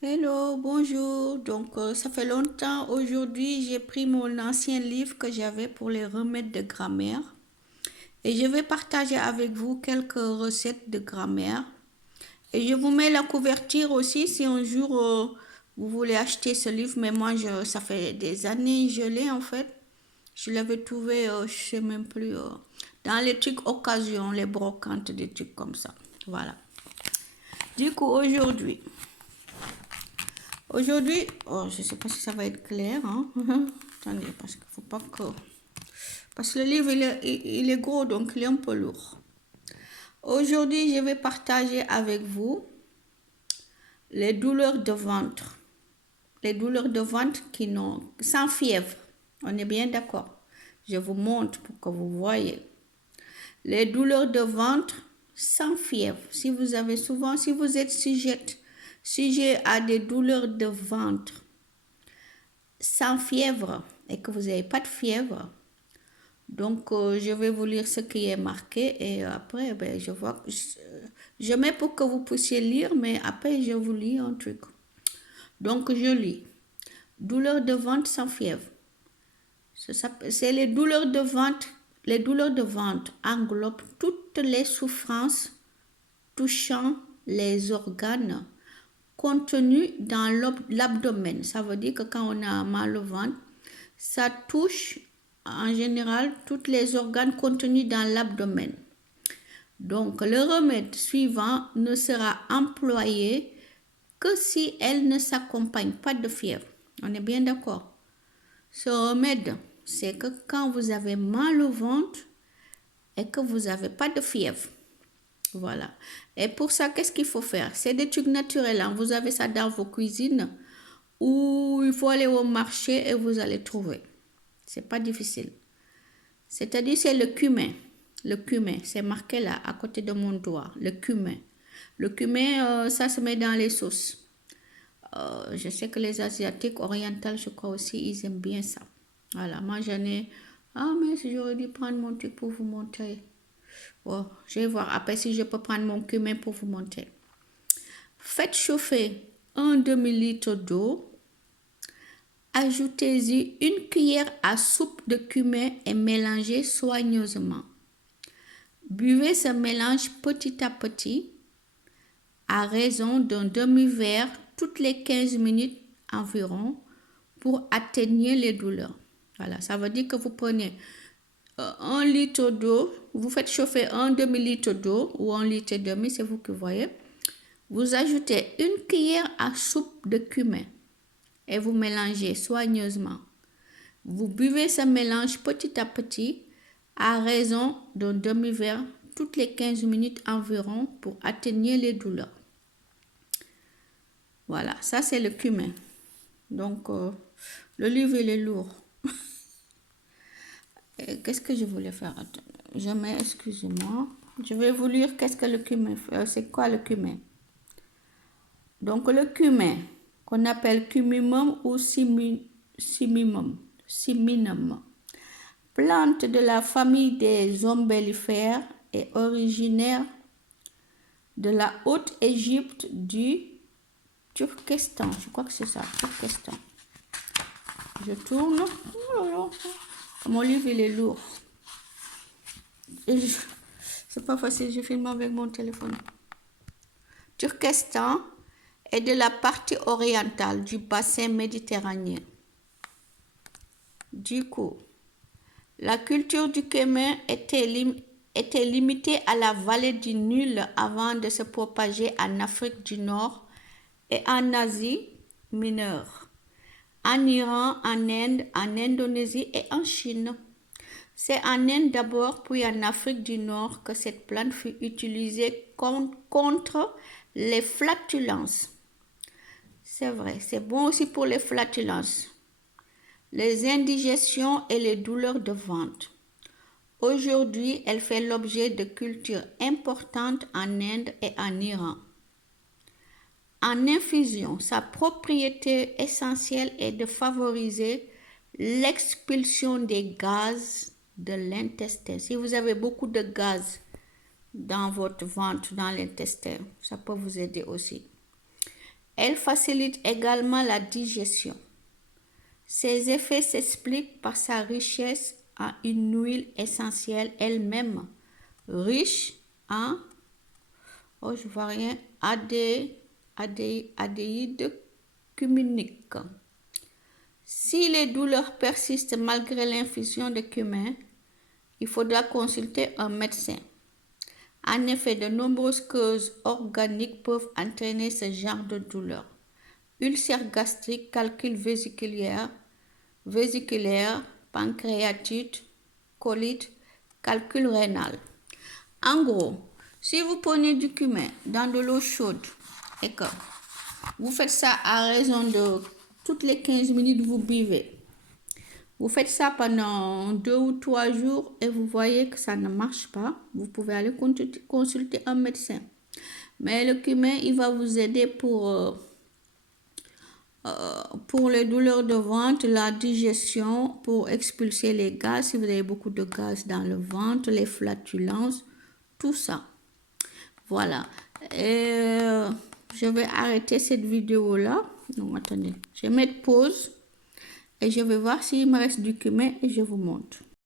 Hello, bonjour. Ça fait longtemps. Aujourd'hui, j'ai pris mon ancien livre que j'avais pour les remèdes de grammaire et je vais partager avec vous quelques recettes de grammaire. Et je vous mets la couverture aussi si un jour vous voulez acheter ce livre. Mais moi, ça fait des années je l'ai en fait. Je l'avais trouvé, je sais même plus, dans les trucs occasion, les brocantes, des trucs comme ça. Voilà. Du coup, aujourd'hui, oh, je ne sais pas si ça va être clair, hein. Attendez, parce qu'il faut pas que... Parce que le livre, il est gros, donc il est un peu lourd. Aujourd'hui, je vais partager avec vous les douleurs de ventre. Les douleurs de ventre qui n'ont... sans fièvre. On est bien d'accord. Je vous montre pour que vous voyez. Les douleurs de ventre sans fièvre. Si vous avez souvent, si vous êtes sujet à des douleurs de ventre sans fièvre et que vous n'avez pas de fièvre, donc je vais vous lire ce qui est marqué et après ben, je mets pour que vous puissiez lire, mais après je vous lis un truc. Donc je lis. Douleurs de ventre sans fièvre. C'est les douleurs de ventre. Les douleurs de ventre englobent toutes les souffrances touchant les organes contenus dans l'abdomen. Ça veut dire que quand on a mal au ventre, ça touche en général tous les organes contenus dans l'abdomen. Donc le remède suivant ne sera employé que si elle ne s'accompagne pas de fièvre. On est bien d'accord. Ce remède, c'est que quand vous avez mal au ventre et que vous n'avez pas de fièvre. Voilà. Et pour ça, qu'est-ce qu'il faut faire? C'est des trucs naturels, hein. Vous avez ça dans vos cuisines ou il faut aller au marché et vous allez trouver. C'est pas difficile. C'est-à-dire, c'est le cumin. Le cumin, c'est marqué là, à côté de mon doigt. Le cumin. Le cumin, ça se met dans les sauces. Je sais que les Asiatiques orientales, je crois aussi, ils aiment bien ça. Voilà, moi j'en ai... Ah, mais j'aurais dû prendre mon truc pour vous montrer. Oh, je vais voir après si je peux prendre mon cumin pour vous montrer. Faites chauffer un demi-litre d'eau. Ajoutez-y une cuillère à soupe de cumin et mélangez soigneusement. Buvez ce mélange petit à petit à raison d'un demi-verre toutes les 15 minutes environ pour atténuer les douleurs. Voilà, ça veut dire que vous prenez 1 litre d'eau, vous faites chauffer un demi-litre d'eau ou 1,5 litre, c'est vous qui voyez. Vous ajoutez une cuillère à soupe de cumin et vous mélangez soigneusement. Vous buvez ce mélange petit à petit à raison d'un demi-verre toutes les 15 minutes environ pour atténuer les douleurs. Voilà, ça c'est le cumin. Donc, le livre il est lourd. Qu'est-ce que je voulais faire? Excusez-moi. Je vais vous lire qu'est-ce que le cumin fait. C'est quoi le cumin? Donc, le cumin, qu'on appelle cumimum ou ciminum, plante de la famille des ombellifères, est originaire de la Haute-Égypte du Turkestan. Je crois que c'est ça, Turkestan. Je tourne. Mon livre, il est lourd. C'est pas facile, je filme avec mon téléphone. Turkestan est de la partie orientale du bassin méditerranéen. Du coup, la culture du cumin était limitée à la vallée du Nil avant de se propager en Afrique du Nord et en Asie mineure, en Iran, en Inde, en Indonésie et en Chine. C'est en Inde d'abord, puis en Afrique du Nord que cette plante fut utilisée contre les flatulences. C'est vrai, c'est bon aussi pour les flatulences, les indigestions et les douleurs de ventre. Aujourd'hui, elle fait l'objet de cultures importantes en Inde et en Iran. En infusion, sa propriété essentielle est de favoriser l'expulsion des gaz de l'intestin. Si vous avez beaucoup de gaz dans votre ventre, dans l'intestin, ça peut vous aider aussi. Elle facilite également la digestion. Ses effets s'expliquent par sa richesse en une huile essentielle elle-même, riche en, oh je vois rien, adéhyde cuminique. Si les douleurs persistent malgré l'infusion de cumin, il faudra consulter un médecin. En effet, de nombreuses causes organiques peuvent entraîner ce genre de douleur. Ulcère gastrique, calcul vésiculaire, pancréatite, colite, calcul rénal. En gros, si vous prenez du cumin dans de l'eau chaude et que vous faites ça à raison de toutes les 15 minutes, vous buvez. Vous faites ça pendant 2 ou 3 jours et vous voyez que ça ne marche pas. Vous pouvez aller consulter un médecin. Mais le cumin, il va vous aider pour les douleurs de ventre, la digestion, pour expulser les gaz, si vous avez beaucoup de gaz dans le ventre, les flatulences, tout ça. Voilà. Et je vais arrêter cette vidéo-là. Non, attendez. Je vais mettre pause et je vais voir s'il me reste du cumin et je vous montre.